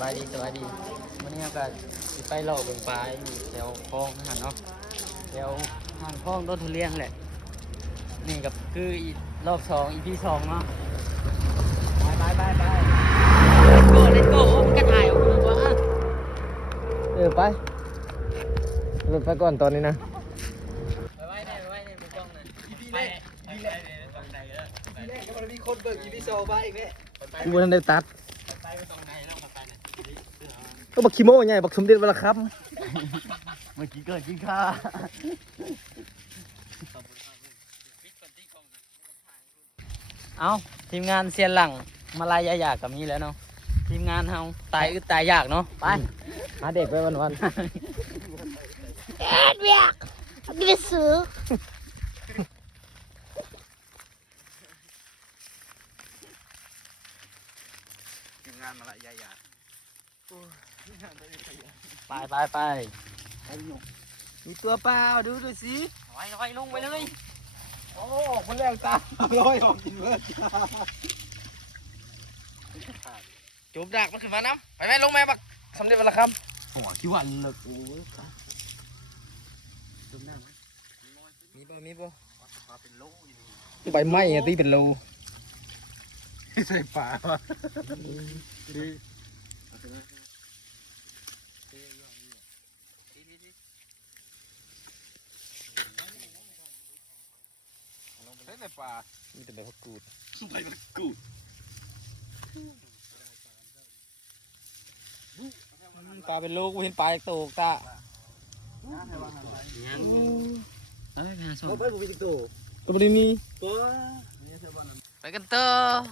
บายดีสบายดีวันนี้ก็สิไปหลอกเบิ่งปลาอยู่แถวคลองนั่นเนาะแถวทางคลองต้นทุเรียนแหละนี่กับคืออีกรอบสองอีพีสองเนาะไปเลตโก้มันกระถ่ายออกมาว่าไปไปก่อนตอนนี้นะไปไว้ในมือกล้องนะไปตรงไหนแล้วมันมีคนเบิกอีพีสองมาอีกเนี่ยกูบ่ทันได้ตัดไปตรงไหนแล้วไปเนี่ยก็บักขี้โม่ใหญ่บักสมเด็จวันละครับเมื่อกี้เกิดกินข้าเอาทีมงานเซียนหลังมาลายยาอยากกับนี้แล้วเนาะทีมงานเฮาตายอึดตายอยากเนาะไปหาเด็กไปวันเอ็ดเบียกกินซื้อทีมงานมาลายยาอยากไปมีตัวเปล่าดูสิลอยลงไปเลยโอ้มันแรงตาลอยออกกินเบิดจูบดักมันขึ้นมาน้ำไปไหมลงไหมบักสำเร็จวันละคำหัวขี้วันเลยโอ้ยมีบ่ใบไม้ตีเป็นโลใส่ปลาวะใส่ปลามีแต่ใบมะกรูดปลาเป็นโลกูเห็นปลาโตกตาเฮ้ยงานสด เพื่อนกูมีจิกโตตัวนี้มีไปกันเตอร์